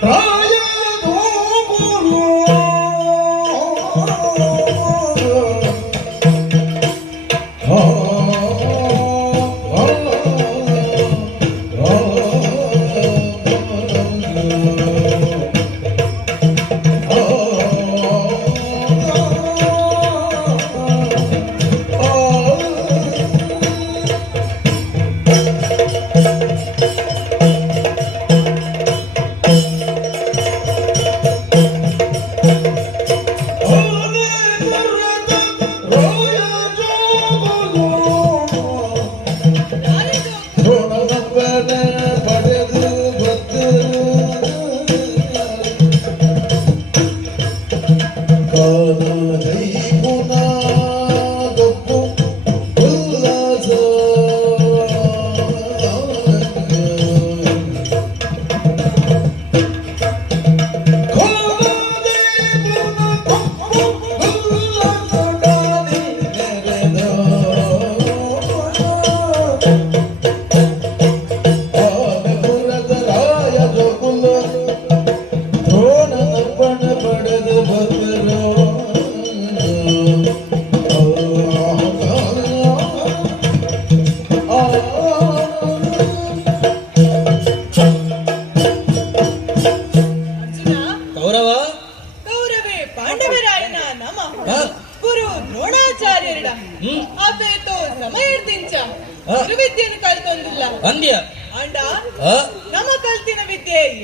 Oh!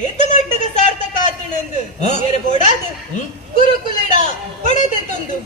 ಏತು ಮಟ್ಟಕ್ಕೆ ಸಾರ್ಥಕ ಆತನೆಂದು ಬೇರೆ ಬೋಡಾದು ಗುರುಕುಲಿಡ ಪಡೆದೆ ತಂದು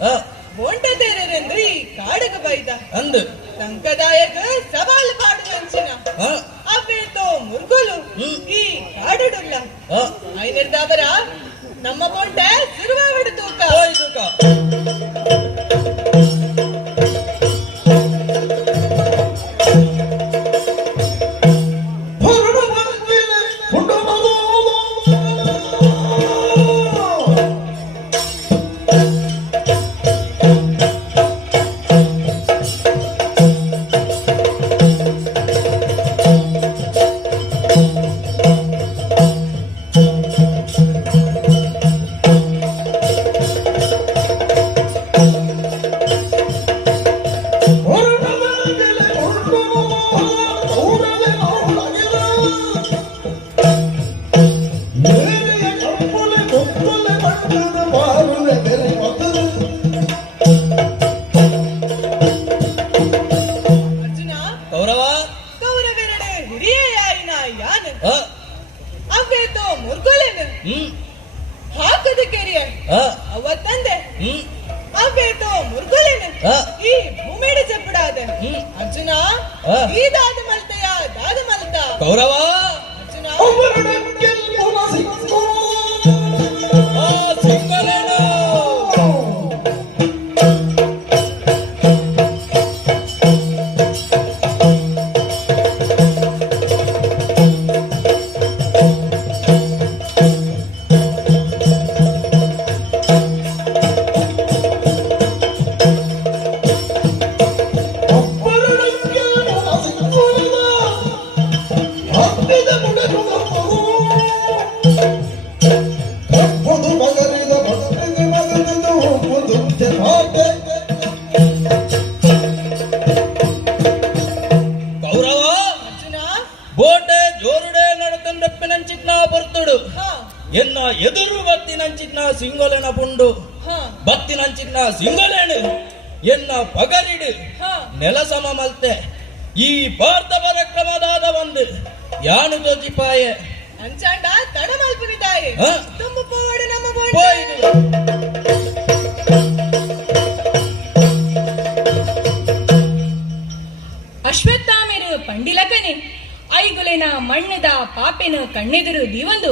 ಐಗುಲೆನ ಮಣ್ಣದ ಪಾಪೆನ ಕಣ್ಣೆದುರು ದೀವಂದು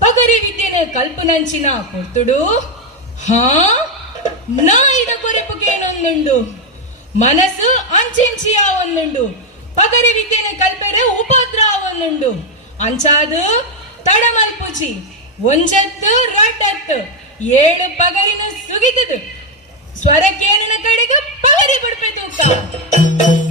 ಪಗರಿ ವಿದ್ಯೆನ ಕಲ್ಪನಂಚಿನ ಕೊರ್ತುಡು? ಹಾ? ನಾ ಇದ ಕೊರೆಪುಕೇನೊಂದುಂಡು ಮನಸ್ಸು ಅಂಚಿಂಚಿಯ ಒಂದುಂಡು. ಪಗರಿ ವಿದ್ಯೆನ ಕಲ್ಪೆರೆ ಉಪದ್ರ ಒಂದುಂಡು. ಅಂಚಾದು ತಡಮಲ್ಪುಜಿ ಒಂಜತ್ತು ರಟತ್ತು ಏಳು ಪಗರಿನ ಸುಗಿತದು. ಸ್ವರಕ್ಕೇನಿನ ಕಡೆಗೆ ಪಗರಿ ಬಿಡ್ಪೆ ತೂಕ.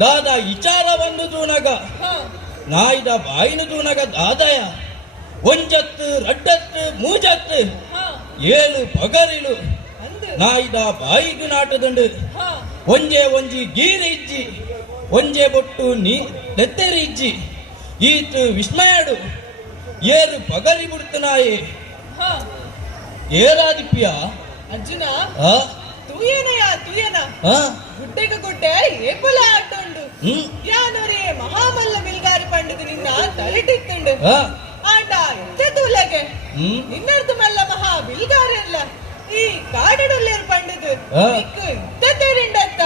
ದಾದ ವಿಚಾರ ಬಂದು ತೂನಗ ನಾಯ್ದ ಬಾಯಿನ ತೂನಗ ದಾದಯ ಒಂಜತ್ತು ರಡ್ಡತ್ತು ಮೂಜತ್ತು ಏಳು ಪಗರಿಲು ಅಂದು. ನಾಯ್ದ ಬಾಯಿಗು ನಾಟದುಂಡು. ಹಾ. ಒಂಜೆ ಒಂಜಿ ಗೀರ ಇಜ್ಜಿ ಒಂಜೆ ಬೊಟ್ಟು ನೀ ತೆತ್ತೆರಿ ಇಜ್ಜಿ. ಈತು ವಿಸ್ಮಯಡು ಏರು ಪಗರಿ ಬಿಡ್ತನಾಯೆ ಹಾ. ಏರಾದಿಪ್ಯ? ಅರ್ಜುನ? ತೂಯೆನಯ ತೂಯನ ಗುಡ್ಡೆಗ ಗುಡ್ಡೆ ಏಪುಲ ಆಟುಂಡು. ಯಾನೊರೆ ಮಹಾಮಲ್ಲ ಮಿಲ್ಗಾರಿ ಪಂಡಿತು ನಿನ್ನ ತಲೆಟಿತ್ತುಂಡು. ಆ. ಆಂಡ ಎಂತ ತೂಲಗೆ. ನಿನ್ನರ್ದು ಮಲ್ಲ ಮಹಾ ಬಿಲ್ಗಾರಿ ಅಲ್ಲ. ಈ ಕಾಡಡಲ್ಲೇರು ಪಂಡಿತು. ನಿಕ್ಕು ಎಂತ ತೇರಿಂಡತ್ತ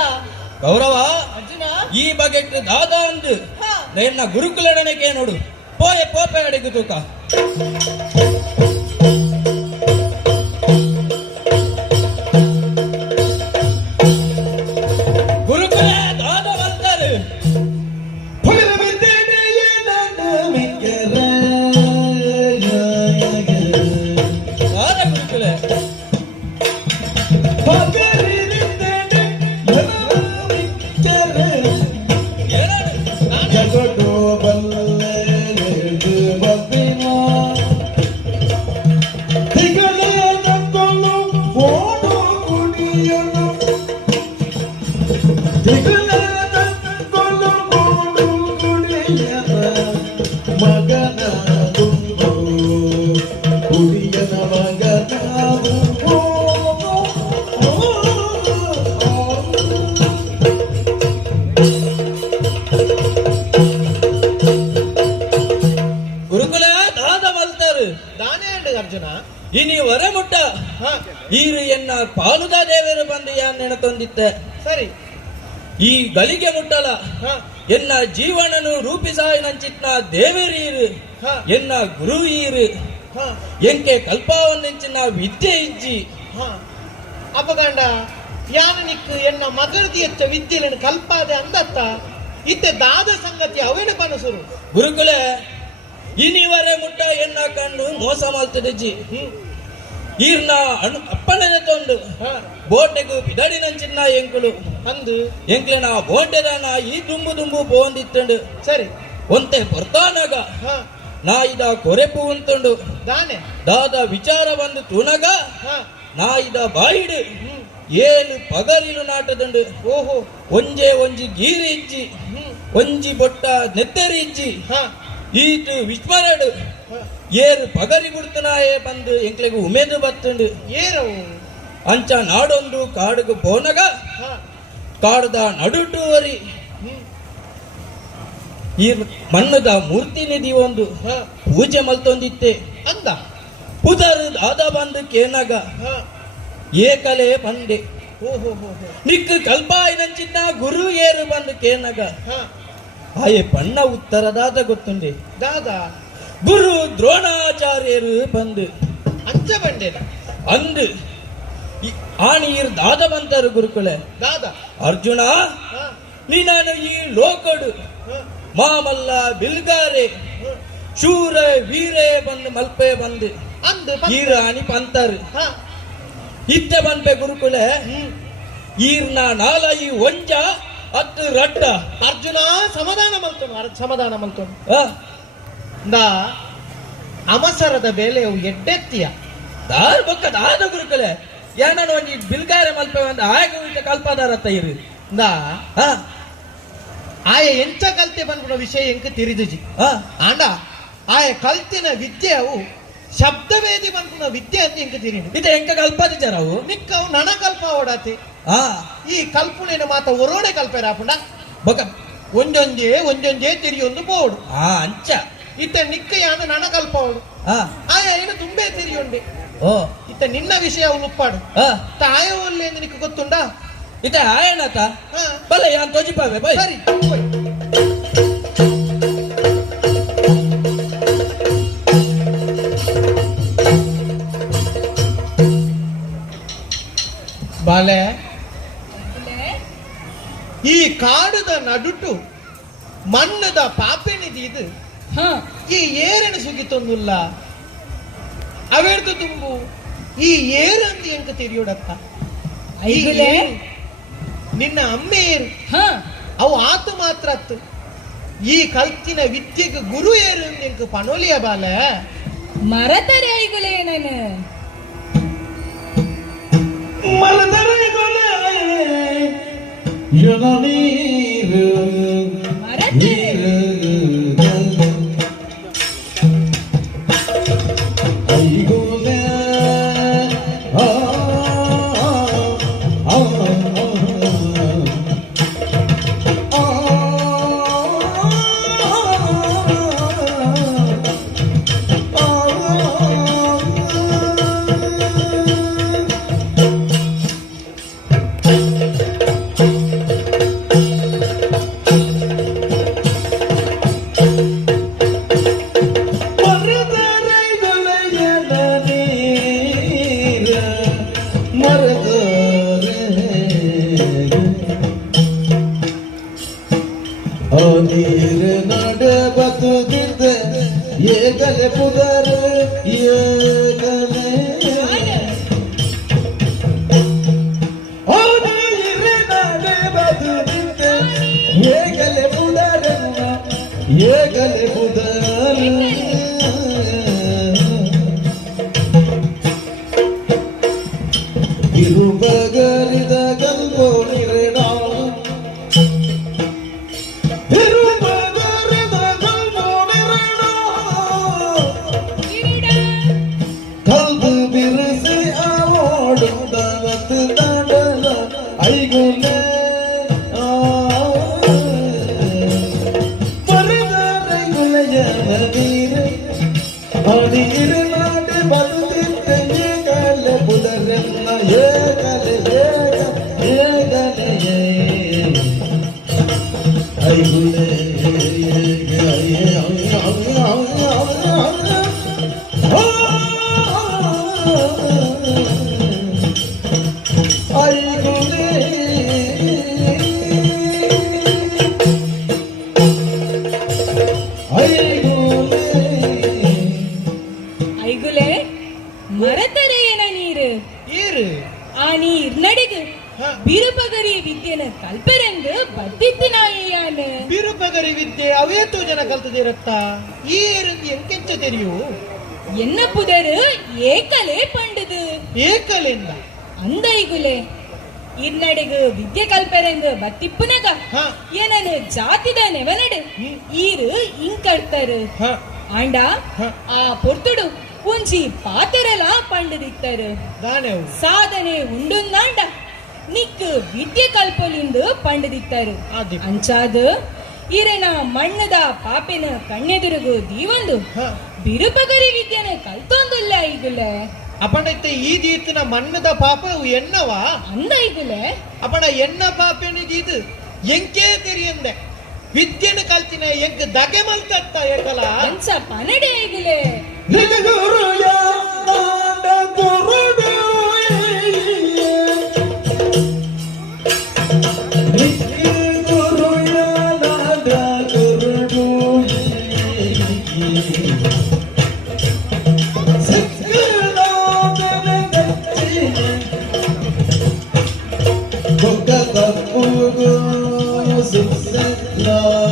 ಗೌರವ ಅರ್ಜುನ. ಈ ಬಗೆಟ್ ದಾದ ಅಂದು. ನಿನ್ನ ಗುರುಕುಲಡನೆಗೆ ನೋಡು. ಪೋಯೆ ಪೋಪೆ ಅಡಿಗೆ ತೂಕ. ಇನಿ ವರ ಮುಟ್ಟ. ಹ. ಈರು ಎನ್ನ ಪಾಲುದ ದೇವರು ಬಂದು ಯಾನ್ ನೆನತೊಂದಿತ್ತೆ? ಸರಿ. ಈ ಗಳಿಗೆ ಮುಟ್ಟಲ. ಹ. ಎನ್ನ ಜೀವನನು ರೂಪಿಸಾಯ ನಂಚಿತ್ನ ದೇವರೀರು ಹ. ಎನ್ನ ಗುರು ಈರು ಹ. ಎಂಕೆ ಕಲ್ಪಾವನ್ನೆಂಚಿನ ವಿದ್ಯೆ ಇಜ್ಜಿ. ಹ. ಅಪಗಂಡ ಯಾನ ನಿಕ್ಕು ಎನ್ನ ಮಗರ್ದಿ ಎಚ್ಚ ವಿದ್ಯೆలను ಕಲ್ಪಾದೆ ಅಂದತ್ತ? ಇತ್ತೆ ದಾದ ಸಂಗತಿ ಅವೇನ ಪನಸುರು ಗುರುಕುಲೆ ಇನಿವರೆ ಮುಟ್ಟ ಎನ್ನ ಕಂಡು ಮೋಸ ಮಲ್ತದಜ್ಜಿ ಹ್ಮ್. ಈರ್ನ ಅಣು ಅಪ್ಪಣೆ ತೊಂದು ಬೋಟೆಗೂ ಪಿದಡಿ ನಂಚಿನ ಎಂಕುಲು ಅಂದು ಎಂಕ್ಲೆನ ಬೋಟೆದನ ಈ ದುಂಬು ದುಂಬು ಪೋಂದಿತ್ತಂಡು ಸರಿ. ಒಂತೆ ಬರ್ತಾನಾಗ ಹ. ನಾ ಇದ ಕೊರೆಪು ಅಂತಂಡು ದಾನೆ. ದಾದ ವಿಚಾರ ಬಂದು ತುನಗ ಹ. ನಾ ಇದ ಬಾಯಿಡು. ಏಳು ಪಗಲಿಲು ನಾಟದುಂಡು. ಓಹೋ. ಒಂಜೆ ಒಂಜಿ ಗೀರಿ ಇಜ್ಜಿ ಒಂಜಿ ಬೊಟ್ಟ ನೆತ್ತರಿ ಇಜ್ಜಿ ಈಟು ವಿಸ್ಮರಡು ಏರು ಪಗರಿ ಗುಡ್ತನಾಯೇ ಬಂದು ಎಂಕ್ಲೆಗು ಉಮೇದು ಬತ್ತುಂಡು. ಏರವು? ಅಂಚ ನಾಡೊಂದು ಕಾಡುಗು ಬೋನಗ ಕಾಡದ ಹ್ಮ್. ಈ ಮಣ್ಣದ ಮೂರ್ತಿ ನಿಧಿ ಒಂದು ಹ. ಪೂಜೆ ಮಲ್ತೊಂದಿತ್ತೆ. ಅಂದ? ಪುದರ್ ದಾದ ಬಂದು ಕೇನಗ ಏಕಲೆ ಬಂದೆ ನಿಕ್ ನಿಕ್ಕು ಕಲ್ಪಾಯಿನಂಚಿನ ಗುರು ಏರು ಬಂದು ಕೇನಗ. ಆಯೆ ಪಣ್ಣ ಉತ್ತರದಾದ ಗೊತ್ತುಂಡೆ. ದಾದ? ಗುರು ದ್ರೋಣಾಚಾರ್ಯರು ಬಂದು. ಅಂಚ ಬಂಡೆ ಅಂದು ಈ- ಆನೀರ್ ದಾದ ಬಂತರು ಗುರುಕುಲೆ. ದಾದ. ಅರ್ಜುನ ನೀನ ನೀ ನಾನು ಈ ಲೋಕಡು. ಹ. ಮಾಮಲ್ಲ ಬಿಲ್ಗಾರೆ. ಹ. ಶೂರ ವೀರೇ ಬಂದು ಮಲ್ಪೆ ಬಂದು. ಅಂದು ಈರ ಅನಿ ಪಂತರು. ಹ. ಇತ್ತೆ ಬಂಪೆ ಗುರುಕುಲೆ. ಈರ್ನ ನಾಲ ಈ ಒಂಜ ಅತ್ತು ರಟ್ಟ ಅರ್ಜುನ ಸಮಾಧಾನ ಮಲ್ತನು ಸಮಾಧಾನ ಮಲ್ತನು ಆ, ನಾ ಅಮಸರದ ಬೇಲೆಯು ಎಡ್ಡೆತ್ತಿಯ ದಾರ್ ಬೊಕ್ಕ ದಾದ ಗುರುಕುಲೆ ಏನೋ ಒಂಜಿ ಬಿಲ್ಗಾರೆ ಮಲ್ಪೆ ಬಂದು ಆಗ ಕಲ್ಪದಾರತ್ತ ಇರು. ನಾ ಆಯ ಎಂಚ ಕಲ್ತೆ ಬಂದ್ಬಿಡೋ ವಿಷಯ ಎಂಕ ತಿರಿದುಜಿ. ಆಂಡ ಆಯ ಕಲ್ತಿನ ವಿದ್ಯೆವು ಶಬ್ದವೇದಿ ಬಂದ್ಬಿಡೋ ವಿದ್ಯೆ ಅಂತ ಎಂಕ ತಿರಿಡು ಇದು ಎಂಕ ಕಲ್ಪದಿದ್ದಾರ ಅವು ನಿಕ್ಕವು ನನ ಕಲ್ಪ ಓಡಾತಿ. ಆ ಈ ಕಲ್ಪನೆನ ಮಾತ ಒರೋಡೆ ಕಲ್ಪೆರ ಆಪುಂಡ ಬೊಕ ಒಂದೊಂದೇ ಒಂದೊಂದೇ ತಿರಿಯೊಂದು ಬೋಡು. ಆ ಅಂಚ. ಇತ್ತ ನಿಕ್ಕ ಯಾನ ನನ ಕಲ್ಪ ಓಡು ಆ ಆಯ ಏನು ತುಂಬೆ ತಿರಿಯೊಂಡೆ ಓ. ಇತ್ತ ನಿನ್ನ ವಿಷಯ ಉಪ್ಪಾಡು. ಆ ತಾಯ ಒಲ್ಲೆ ಎಂದು ನಿಕ್ಕ ಗೊತ್ತುಂಡ ಇತ ಆಯನತ ಹಾ. ಬಲ ಯಾನ್ ತೋಜಿಪಾವೆ ಬೈ. ಸರಿ ಏರನ್ನು ಸುಗಿತೊಂದುಲ್ಲ ಅವೆರ್ದು ತುಂಬು ಈ ಏರಂದಿ ಅಂಕ ತಿರಿಯೋಡತ್ತ. ಈ ಐಗುಲೆ ಏರು, ನಿನ್ನ ಅಮ್ಮೆ ಏರು. ಹಾ. ಅವು ಆತು ಮಾತ್ರ ಅತ್ತು. ಈ ಕಲ್ತಿನ ವಿದ್ಯೆಗೆ ಗುರು ಏರು ನಿಂಗೆ ಪನೋಲಿಯ ಬಾಲ. ಮರತರೆ ಐಗುಲೆ ನಾನು. ಮರತರೆ ನೀರು ಮರತರೆ. ये गले बुदल ಐಗುಲೆ ವಿದ್ಯೆ ಕಲ್ಪರೆಂದು ಬತ್ತಿಪ್ಪುನಗ ಏನನ ಜಾತಿದ ನೆವನಡು. ಈರು ಇಂಕಡ್ತರು ಹ. ಆಂಡ. ಆ ಪೊರ್ತುಡು ಒಂಜಿ ಪಾತರಲ ಪಂಡದಿತ್ತರು. ಸಾಧನೆ ಉಂಡುಂದಾಂಡ ನಿಕ್ಕು ವಿದ್ಯೆ ಕಲ್ಪಲಿಂದು ಪಂಡದಿತ್ತರು. ಅಂಚಾದು ಈರನ ಮಣ್ಣದ ಪಾಪಿನ ಕಣ್ಣೆದುರುಗು ದೀವಂದು. ಬಿರುಪಗರಿ ವಿದ್ಯೆನ ಕಲ್ತೊಂದುಲ್ಲ ಈಗುಲೆ ಅಪಣ ಇತ್ತ ಈ ದೀತಿನ ಮಣ್ಣದ ಪಾಪ ಅವು ಎನ್ನವಾ? ಅಂದ ಈಗುಲೆ? ಅಪಣ ಎನ್ನ ಪಾಪನಿಗೆ ಇದು ಎಂಕೆ ತೆರಿಯಂದೆ ವಿದ್ಯೆನ ಕಲ್ತಿನ ಎಂಕ ದಗೆ No.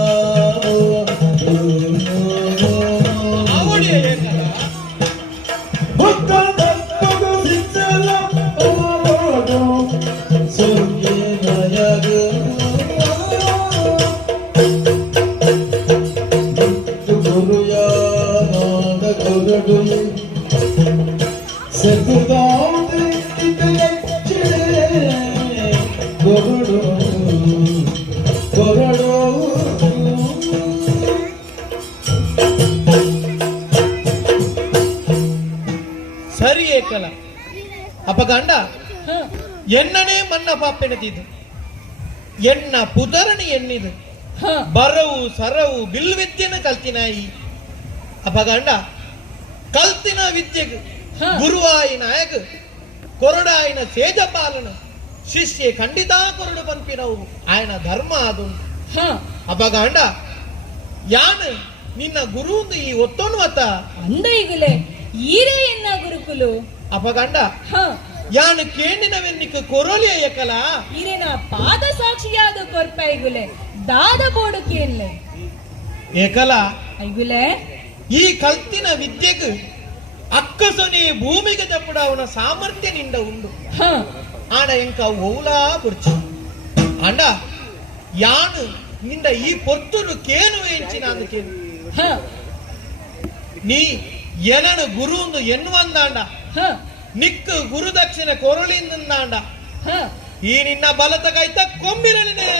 ಪಾಪೆನತಿದು ಎನ್ನ ಪುದರಣಿ ಎನ್ನಿದು ಬರವು ಸರವು ಬಿಲ್ವಿದ್ಯೆನ ಕಲ್ತಿನಾಯಿ. ಅಪಗಂಡ ಕಲ್ತಿನ ವಿದ್ಯೆ. ಗುರುವಾಯಿ ನಾಯಕ ಕೊರಡಾಯಿನ ಸೇಜಪಾಲನ ಶಿಷ್ಯ ಖಂಡಿತ ಕೊರಡು ಪಂಪಿನವು ಆಯನ ಧರ್ಮ ಅದು. ಅಪಗಂಡ ಯಾನ್ ನಿನ್ನ ಗುರು ಈ ಒತ್ತೋನು ಅತ್ತ ಅಂದ ಈಗಲೇ ಈರೇ ಎನ್ನ ಗುರುಕುಲು ಅಪಗಂಡ ಯಾನ್ ಕೇಂಡಿನವೆನ್ನಿಕ್ ಕೊರೋಲಿಯ ಏಕಲ ಇರಿನ ಪಾದ ಸಾಕ್ಷಿಯಾದ ಕೊರ್ಪೈಗುಲೆ ದಾದ ಬೋಡುಕೇನ್ಲೆ ಏಕಲ? ಐಗುಲೆ? ಈ ಕಲ್ತಿನ ವಿದ್ಯೆಗ್ ಅಕ್ಕಸೊನೆ ಭೂಮಿಗೆ ತಪ್ಪಡ ಅವನ ಸಾಮರ್ಥ್ಯ ನಿಂದ ಉಂಡು. ಹ. ಆಂಡ ಎಂಕ ಓಲಾ ಬುರ್ಚು. ಅಂಡ ಯಾನು ನಿಂದ ಈ ಪೊರ್ತುರು ಕೇನು ಎಂಚಿನ ಅದಕ್ಕೆ ನೀ ಎನನು ಗುರು ಎನ್ನುವಂದಾಂಡ. ಹ. ನಿಕ್ಕು ಗುರುದಕ್ಷಿಣ ಕೊರಳಿಂದಾಂಡ ಹ ಈ ನಿನ್ನ ಬಲತ ಕೈತ ಕೊಂಬಿರಲಿನೇ.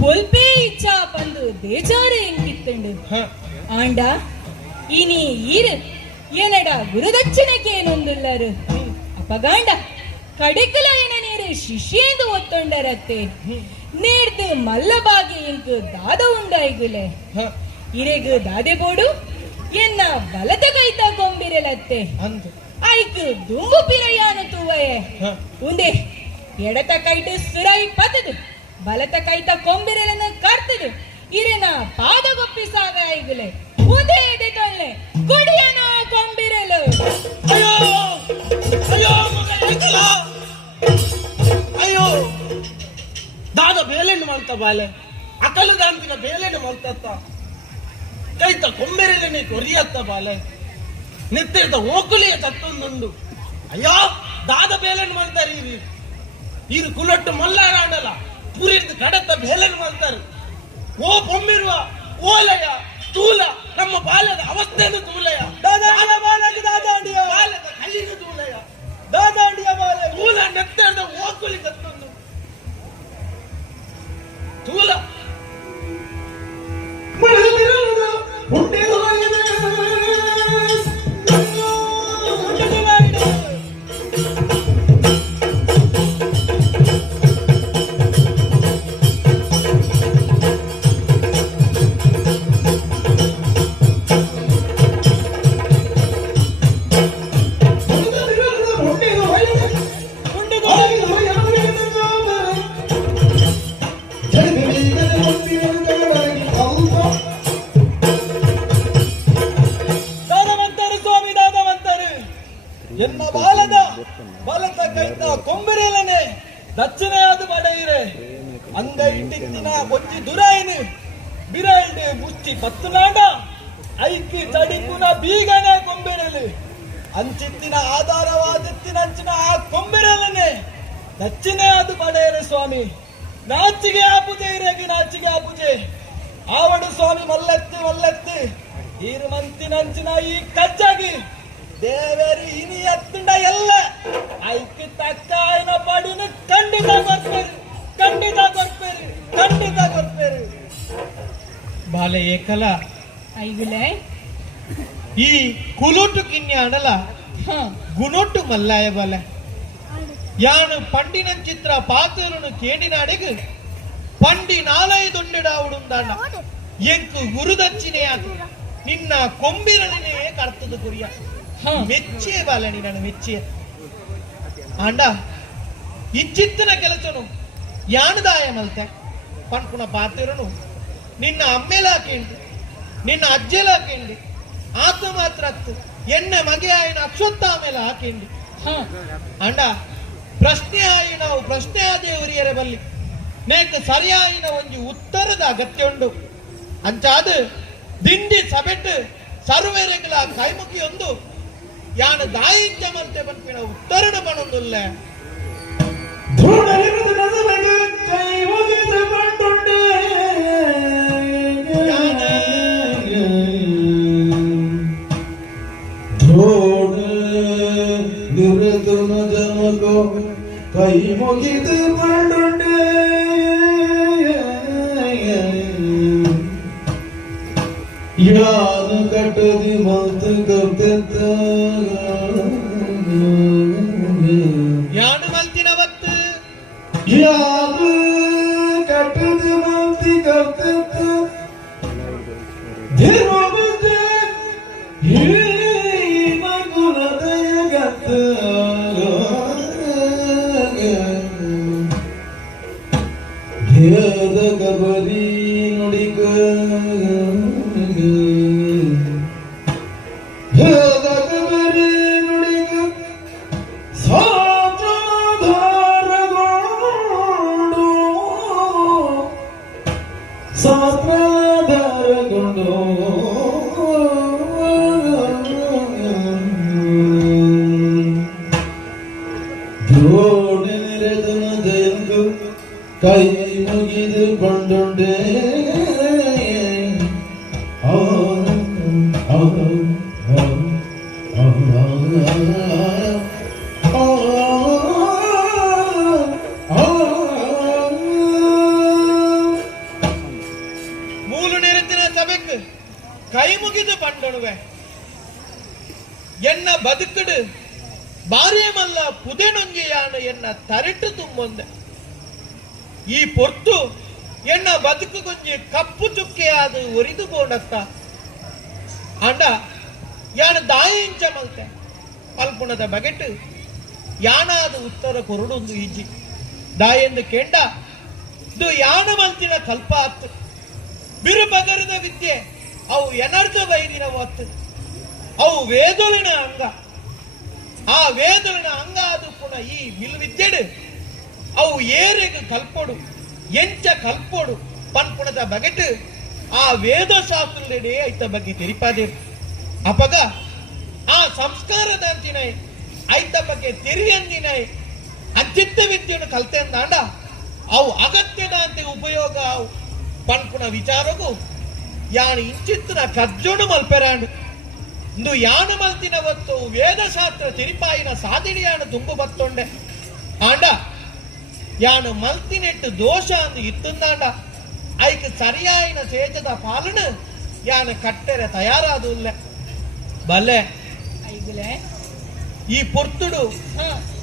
ಬೊಲ್ಪೇ ಇಚ್ಛಾ ಬಂದು ಬೇಜಾರು ಎಂಕಿತ್ತುಂಡು ಹ. ಆಂಡ ಇನಿ ಈರು ಏನಡ ಗುರುದಕ್ಷಿಣಕ್ಕೆ ಏನೊಂದುಲ್ಲರು ಅಪಗಾಂಡ ಕಡಿಕಲ ಏನ ನೀರು ಶಿಷ್ಯೇಂದು ಒತ್ತೊಂಡರತ್ತೆ. ನೇರ್ದು ಮಲ್ಲಬಾಗಿ ಇಂಕು ದಾದ ಉಂಡಾಯ್ಗುಲೆ. ಹ. ಇರೆಗು ದಾದೆ ಬೋಡು ಎನ್ನ ಬಲದ ಕೈತ ಕೊಂಬಿರಲತ್ತೆ. ಐಕು ದುಂಬು ಪಿರಯಾನು ತೂವಯೆ. ಹ. ಉಂದೆ ಎಡತ ಕೈಟು ಸುರೈ ಪತದು. ಬಲತ ಕೈತ ಕೊಂಬಿರಲನ್ನು ಕರ್ತದು ಇರಿನ ಪಾದಗೊಪ್ಪಿ ಸಾಗ ಐಗುಲೆ ಉಂದೆ ಕುಡಿಯನ ಕೊಂಬಿರಲು ಅಯ್ಯೋ ಅಯ್ಯೋ ದಾದ ಬೇಲೆಣ್ಣು ಮಾಡ್ತ ಬಾಲೆ ಅಕಲು ದಾಂತಿನ ಬೇಲೆಣ್ಣು ಮಾಡ್ತತ್ತ ಕೈತ ಕೊಂಬೆರೆನೆ ಕೊರಿಯತ್ತ ಬಾಲೆ, ನಿತ್ಯದ ಓಕುಲಿಯ ತತ್ತೊಂದುಂಡು. ಅಯ್ಯೋ, ದಾದ ಬೇಲೆಣ್ಣು ಮಾಡ್ತಾರೆ ಇರಿ ಕುಲಟ್ಟು ಮಲ್ಲಾರ ಆಡಲ್ಲ ಪುರಿರ್ದು ಕಡತ ಬೇಲನ್ ಮಾಡ್ತಾರೆ. ಓ ಬೊಮ್ಮಿರುವ ಓಲಯ ತೂಲ ನಮ್ಮ ಬಾಲ್ಯದ ಅವಸ್ಥೆಯನ್ನು ತೂಲಯ. ದಾದಾಂಡಿಯ ಬಾಲಕ ದಾದಾಂಡಿಯ. ಬಾಲ್ಯದ ಕಲ್ಲಿನ ತೂಲಯ. ದಾದಾಂಡಿಯ ಬಾಲ ತೂಲ ನೆತ್ತರದ ಓಕುಲಿ ಕತ್ತೊಂದು ತೂಲ. ದಾನವಂತರು பத்து நாள் ಗುಣೊಟ್ಟು ಮಲ್ಲಾಯ ಬಲ ಯಾನು ಪಂಡಿನ ಚಿತ್ರ ಪಾತ್ರನು ಕೇಡಿನಾಡೆಗು ಪಂಡಿ ನಾಲಯ ದೊಂಡೆಡಾವುಡುಂದಾಂಡ ಎಂಕು ಗುರುದಚ್ಚಿನೆಯಾದು ನಿನ್ನ ಕೊಂಬಿರಲಿನೇ ಕರ್ತದ ಗುರಿಯ ಹ ಮೆಚ್ಚೆ ಬಾಲ ನೀನು ಮೆಚ್ಚೆ ಆಂಡ ಇಚ್ಚಿತ್ತಿನ ಕೆಲಸನು ಯಾನದಾಯ ಮಲ್ತೆ ಪಂಪುನ ಪಾತ್ರನು ನಿನ್ನ ಅಮ್ಮೆಲಾಕೇಂಡು ನಿನ್ನ ಅಜ್ಜೆಲಾಕೇಂಡು ಆತ ಮಾತ್ರ ಅತ್ತು ಎನ್ನ ಮಗೆ ಆಯ್ನ ಅಕ್ಷೊತ್ತ ಆಮೇಲೆ ಹಾಕೇಂಡು ಹ ಅಂಡ ಪ್ರಶ್ನೆ ಆಯಿ ನಾವು ಪ್ರಶ್ನೆ ಆದೇ ಉರಿಯರೆ ಬಲ್ಲಿ ನೇಕ ಸರಿಯಾಯಿನ ಒಂಜಿ ಉತ್ತರದ ಅಗತ್ಯ ಉಂಡು ಅಂಚಾದ, ದಿಂಡಿ ಸಬೆಟ್ ಸರ್ವೇರೆಗಳ ಕೈಮುಖಿ ಒಂದು ಯಾನ ದಾಯಿಂಚ ಮಂತೆ ಬಂಪಿನ ಉತ್ತರಣ ಬಣ್ಣ ನಜಮಗೋ ಕೈ ಮುಗಿದು ಬಂಡುಂಡೆ. ಯಾನು ಕಟ್ಟದಿ ಮಲ್ತು ಕತ್ತೆತ್ತ ಸಾತ್ರಾಧಾರಗೊಂಡು. ದ್ರೋಣಿ ನಿರೆದನ ದೆಂದು ಕೈ ಮುಗಿದು ಬಂಡುಂಡೆ ಪಲ್ಪುಣದ ಬಗೆಟ್ ಯಾನಾದ ಉತ್ತರ ಕೊರಡೊಂದು ಇಜ್ಜಿ ದಾಯೆಂದು ಕೆಂಡ, ಇದು ಯಾನ ಮಲ್ತಿನ ಕಲ್ಪ ಆತ್ತು ಬಿರುಬಗರದ ವಿದ್ಯೆ, ಅವು ಎನರ್ಜ ವೈದಿನ ಒತ್ತು. ಅವು ವೇದೊಲಿನ ಅಂಗ. ಆ ವೇದೊಲಿನ ಅಂಗ ಅದು ಪುನಃ ಈ ಬಿಲ್ ವಿದ್ಯೆಡು ಅವು ಏರೆಗೆ ಕಲ್ಪೊಡು, ಎಂಚ ಕಲ್ಪೊಡು. ಪನ್ಪುಣದ ಬಗೆಟ್ ಆ ವೇದ ಶಾಸ್ತ್ರದೆಡೆ ಐತ ಬಗ್ಗೆ ತೆರಿಪಾದೆ ಅಪಗ ಆ ಸಂಸ್ಕಾರದ ಅಂಚಿನೈ ಐತ ಬಗ್ಗೆ ತೆರಿಯಂದಿನೈ ಅಜ್ಜಿತ್ತ ವಿದ್ಯೆಯನ್ನು ಕಲ್ತೆಂದಾಂಡ ಅವು ಅಗತ್ಯದ ಅಂತ ಉಪಯೋಗ ಅವು. ಪನ್ಪುನ ವಿಚಾರಗೂ ಯಾನು ಇಂಚಿತ್ತಿನ ಕಜ್ಜೋಡು ಮಲ್ಪೆರಾಂಡು ಇಂದು ಯಾನ ಮಲ್ತಿನ ಹೊತ್ತು ವೇದಶಾಸ್ತ್ರ ತಿರಿಪಾಯಿನ ಸಾಧಿಣಿಯಾನ ತುಂಬು ಬತ್ತೊಂಡೆ. ಆಂಡ ಯಾನು ಮಲ್ತಿನೆಟ್ಟು ದೋಷ ಅಂದು ಇತ್ತುಂದಾಂಡ ಐಕ್ ಸರಿಯಾಯಿನ ಸೇಜದ ಪಾಲನ ಯಾನು ಕಟ್ಟೆರೆ ತಯಾರಾದುಲ್ಲ. ಬಲ್ಲೆ ಈ ಪೊರ್ತುಡು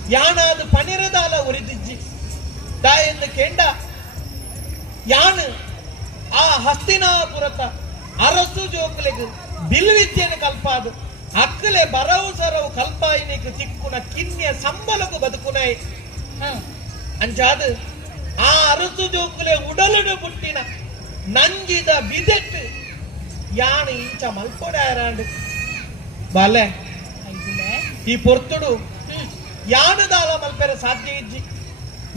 ಯಾನಾದ ಪನಿರದಾಲ ಉರಿದಿಜ್ಜಿ. ದಾಯೆಂದು ಕೆಂಡ. ಯಾನು ಆ ಹಸ್ತಿನಾಪುರತ ಅರಸು ಜೋಕುಲೆಗ್ ಬಿಲ್ವಿದ್ಯೆನ ಕಲ್ಪಾದು. ಅಕ್ಕಲೆ ಬರವು ಸರವು ಕಲ್ಪಾಯಿನಿಗೆ ತಿಕ್ಕುನ ಕಿನ್ಯ ಸಂಬಲಕು ಬದುಕುನೈ. ಹ. ಅಂಚಾದು ಆ ಅರಸು ಜೋಕುಲೆ ಉಡಲುಡು ಪುಟ್ಟಿನ ನಂಜಿದ ಬಿದೆಟ್ಟು ಈ ಹ್ಮ್ ಯಾನದಾಲ ಮಲ್ಪೆರ ಸಾಧ್ಯ ಇಜ್ಜಿ?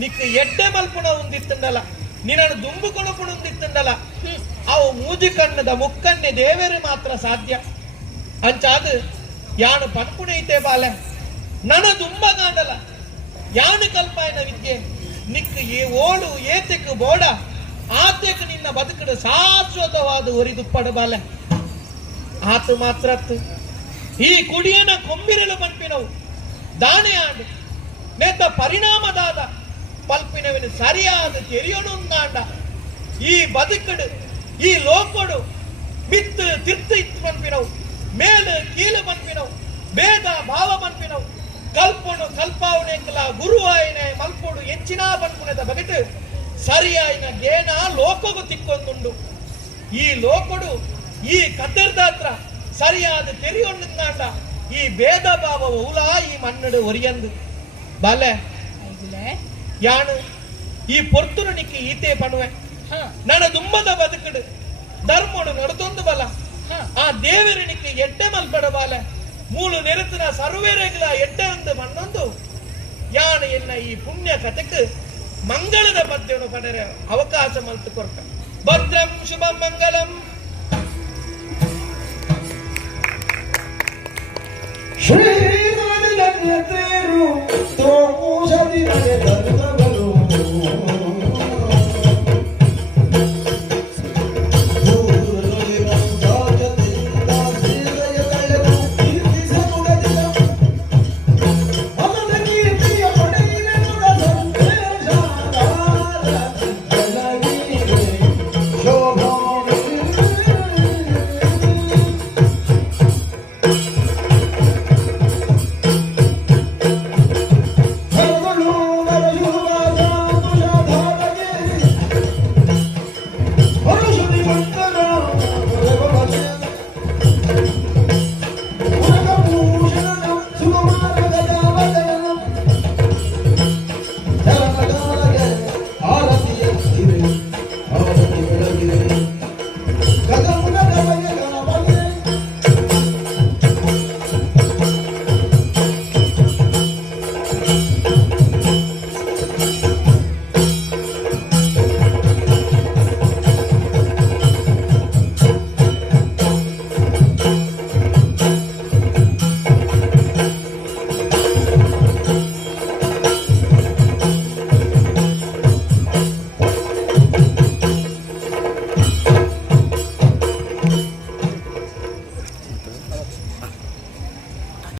ನಿಕ್ ಎಡ್ಡೆ ಮಲ್ಪುಣ ಉಂದಿತ್ತಂಡಲ ನಿನ್ನನ್ನು ದುಂಬು ಕೊಣಪುಣ ಉಂದಿತ್ತಂಡಲ ಹ್ಮ್ ಅವು ಮೂಜಿ ಕಣ್ಣದ ಮುಕ್ಕಣ್ಣೆ ದೇವರು ಮಾತ್ರ ಸಾಧ್ಯ. ಅಂಚಾದ, ಯಾನು ಪನ್ಪುಣೈತೆ ಬಾಲೆ, ನನ ದುಂಬ ಕಾಂಡಲ, ಯಾನು ಕಲ್ಪಾಯನ ವಿದ್ಯೆ? ನಿಕ್ ಈ ಓಡು ಏತೆಕ್ ಬೋಡ ಆತೆಕ್ ನಿನ್ನ ಬದುಕಡು ಶಾಶ್ವತವಾದ ಒರಿದುಪ್ಪಡ ಬಾಲೆ. ಆತು ಮಾತ್ರ. ಈ ಕುಡಿಯನ ಕೊಂಬಿರಲು ಪಂಪಿನವು ದಾಣೆ ನೆತ್ತ ಪರಿಣಾಮದಾದ ಪಲ್ಪಿನವಿನ ಸರಿಯಾದ ತೆರೆಯೊಣುಂದಾಂಡ ಈ ಬದುಕಡು, ಈ ಲೋಕಡು ಮಿತ್ತು ತಿತ್ತು ಇತ್ತು ಪಂಪಿನವು ಮೇಲು ಕೀಲು ಪಂಪಿನವು ಭೇದ ಭಾವ ಪಂಪಿನವು ಕಲ್ಪನು ಕಲ್ಪಾವಣೆಂಕಲ ಗುರುವಾಯಿನ ಮಲ್ಪುಡು ಹೆಚ್ಚಿನ ಪನ್ಪುಣದ ಬಗೆಟ್ ಸರಿಯಾಯಿನ ಗೇನ ಲೋಕಗೂ ತಿಕ್ಕೊಂದುಂಡು. ಈ ಲೋಕಡು ಈ ಕದ್ದರ್ದಾತ್ರ ಸರಿಯಾದ ತೆರೆಯೊಂಡುಂದಾಂಡ ಈ ಭೇದ ಭಾವ ಉಲಾ ಈ ಮಣ್ಣಡು ಒರಿಯಂದು ಬಾಲೆ ಐಗುಲೆ ಯಾನು ಈ ಪೊರ್ತುರನಿಕ್ಕೆ ಈತೆ ಪಣುವೆ ಹ ನನ್ನ ದುಮ್ಮದ ಬದುಕಡು ಧರ್ಮಡು ನಡ್ತೊಂದು ಬಲ ಹ ಆ ದೇವರನಿಕ್ಕೆ ಎಡ್ಡೆ ಮಲ್ಪಡ ಬಾಲ ಮೂಲು ನೆರೆತಿನ ಸರ್ವೇರೆಗಳ ಎಡ್ಡೆ ಒಂದು ಮಣ್ಣೊಂದು ಯಾನು ಎನ್ನ ಈ ಪುಣ್ಯ ಕಥೆಕ್ ಮಂಗಳದ ಪದ್ಯವನ್ನು ಪಡೆರೆ ಅವಕಾಶ ಮಲ್ತು ಕೊರ್ಕ ಭದ್ರಂ ಶುಭ ಮಂಗಲಂ ಶ್ರೀ